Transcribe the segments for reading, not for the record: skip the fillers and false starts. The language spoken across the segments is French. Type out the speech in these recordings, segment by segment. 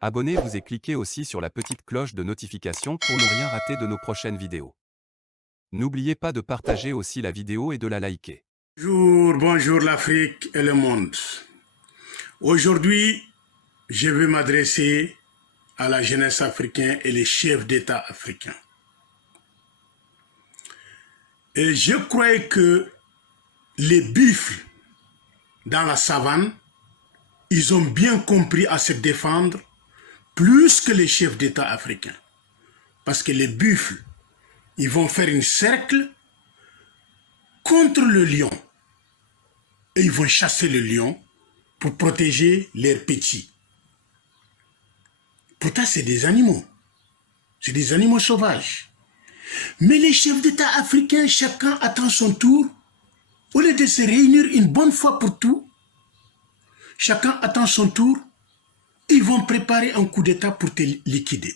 Abonnez-vous et cliquez aussi sur la petite cloche de notification pour ne rien rater de nos prochaines vidéos. N'oubliez pas de partager aussi la vidéo et de la liker. Bonjour l'Afrique et le monde. Aujourd'hui, je vais m'adresser à la jeunesse africaine et les chefs d'État africains. Et je crois que les buffles dans la savane, ils ont bien compris à se défendre plus que les chefs d'État africains. Parce que les buffles, ils vont faire un cercle contre le lion. Et ils vont chasser le lion pour protéger leurs petits. Pourtant, c'est des animaux. C'est des animaux sauvages. Mais les chefs d'État africains, chacun attend son tour. Au lieu de se réunir une bonne fois pour tout, chacun attend son tour. Ils vont préparer un coup d'État pour te liquider.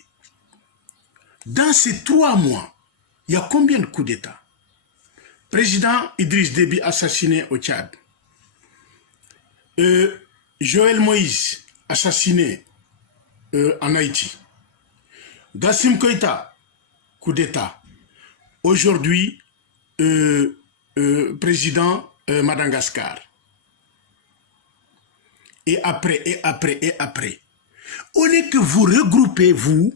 Dans ces 3 mois, il y a combien de coups d'État? Président Idriss Déby assassiné au Tchad. Joël Moïse assassiné en Haïti. Gassim Koïta, coup d'État. Aujourd'hui, président Madagascar. Et après. Au lieu que vous regroupez, vous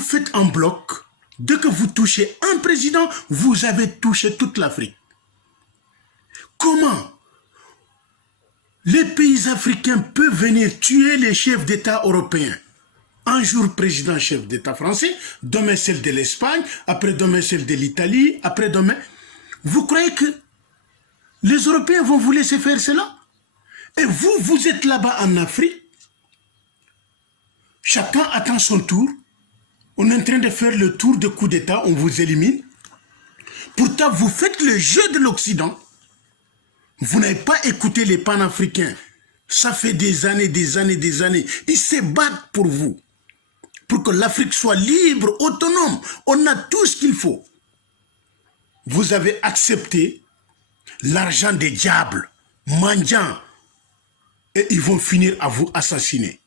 faites un bloc. Dès que vous touchez un président, vous avez touché toute l'Afrique. Comment les pays africains peuvent venir tuer les chefs d'État européens? Un jour président chef d'État français, demain celle de l'Espagne, après demain celle de l'Italie, après demain... Vous croyez que les Européens vont vous laisser faire cela? Et vous êtes là-bas en Afrique, chacun attend son tour, on est en train de faire le tour de coup d'État, on vous élimine. Pourtant, vous faites le jeu de l'Occident. Vous n'avez pas écouté les panafricains. Ça fait des années. Ils se battent pour vous. Pour que l'Afrique soit libre, autonome. On a tout ce qu'il faut. Vous avez accepté l'argent des diables, mendiants, et ils vont finir à vous assassiner.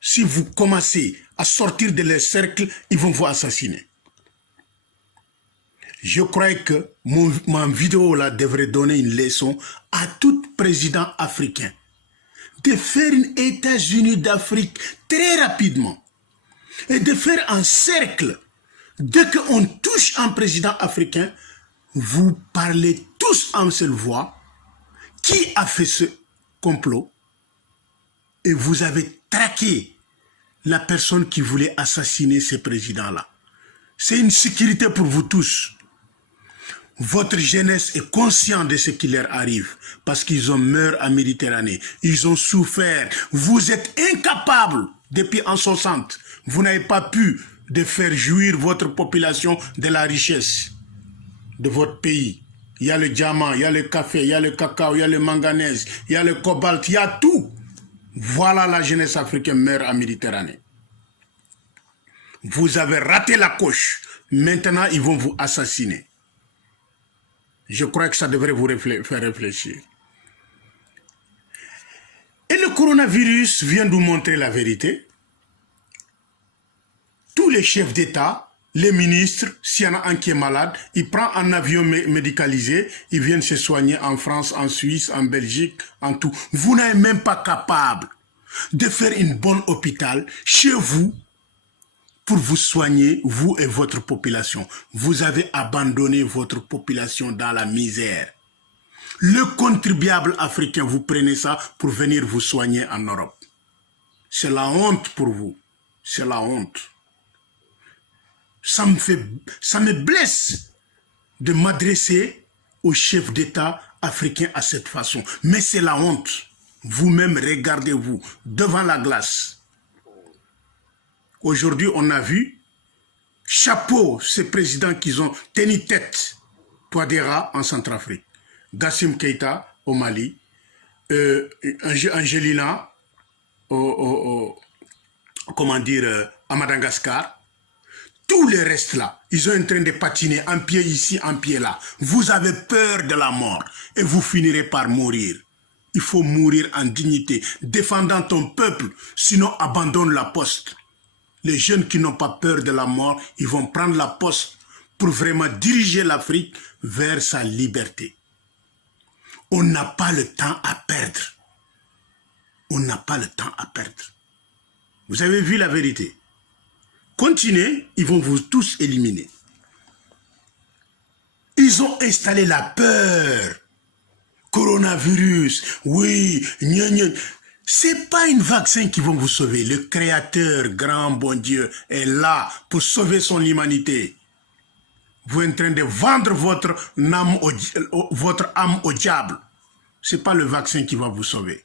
Si vous commencez à sortir de leur cercle, ils vont vous assassiner. Je crois que ma vidéo là devrait donner une leçon à tout président africain de faire une États-Unis d'Afrique très rapidement et de faire un cercle. Dès qu'on touche un président africain, vous parlez tous en seule voix. Qui a fait ce complot? Et vous avez traqué la personne qui voulait assassiner ce président-là. C'est une sécurité pour vous tous. Votre jeunesse est consciente de ce qui leur arrive parce qu'ils ont meurt en Méditerranée. Ils ont souffert. Vous êtes incapables depuis en 60. Vous n'avez pas pu de faire jouir votre population de la richesse de votre pays. Il y a le diamant, il y a le café, il y a le cacao, il y a le manganèse, il y a le cobalt, il y a tout. Voilà la jeunesse africaine meurt en Méditerranée. Vous avez raté la coche. Maintenant, ils vont vous assassiner. Je crois que ça devrait vous faire réfléchir. Et le coronavirus vient nous montrer la vérité. Tous les chefs d'État, les ministres, s'il y en a un qui est malade, il prend un avion médicalisé, ils viennent se soigner en France, en Suisse, en Belgique, en tout. Vous n'êtes même pas capable de faire une bonne hôpital chez vous pour vous soigner, vous et votre population. Vous avez abandonné votre population dans la misère. Le contribuable africain, vous prenez ça pour venir vous soigner en Europe. C'est la honte pour vous. C'est la honte. Ça me blesse de m'adresser aux chefs d'État africains à cette façon. Mais c'est la honte. Vous-même, regardez-vous devant la glace. Aujourd'hui, on a vu, chapeau, ces présidents qui ont tenu tête, Touadéra en Centrafrique, Gassim Keïta au Mali, Angelina à Madagascar. Tous les restes là, ils sont en train de patiner, un pied ici, un pied là. Vous avez peur de la mort et vous finirez par mourir. il faut mourir en dignité, défendant ton peuple, sinon abandonne la poste. Les jeunes qui n'ont pas peur de la mort, ils vont prendre la poste pour vraiment diriger l'Afrique vers sa liberté. On n'a pas le temps à perdre. On n'a pas le temps à perdre. Vous avez vu la vérité. Continuez, ils vont vous tous éliminer. Ils ont installé la peur. Coronavirus, oui, c'est pas un vaccin qui va vous sauver. Le Créateur, grand bon Dieu, est là pour sauver son humanité. Vous êtes en train de vendre votre âme au diable. C'est pas le vaccin qui va vous sauver.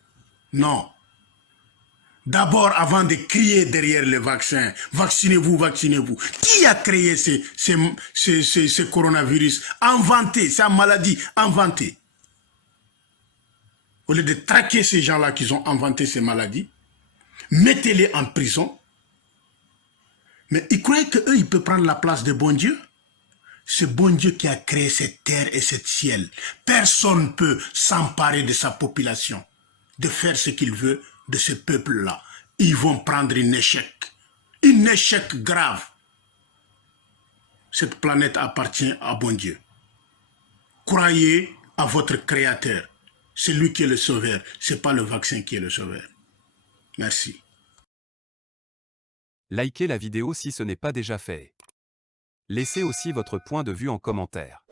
Non. D'abord, avant de crier derrière le vaccin, vaccinez-vous, vaccinez-vous. Qui a créé ce coronavirus? Inventé, sa maladie inventée. Au lieu de traquer ces gens-là qui ont inventé ces maladies, mettez-les en prison. Mais ils croyaient qu'eux, ils peuvent prendre la place de bon Dieu? C'est bon Dieu qui a créé cette terre et ce ciel. Personne ne peut s'emparer de sa population, de faire ce qu'il veut de ce peuple-là. Ils vont prendre un échec grave. Cette planète appartient à bon Dieu. Croyez à votre Créateur. C'est lui qui est le sauveur. Ce n'est pas le vaccin qui est le sauveur. Merci. Likez la vidéo si ce n'est pas déjà fait. Laissez aussi votre point de vue en commentaire.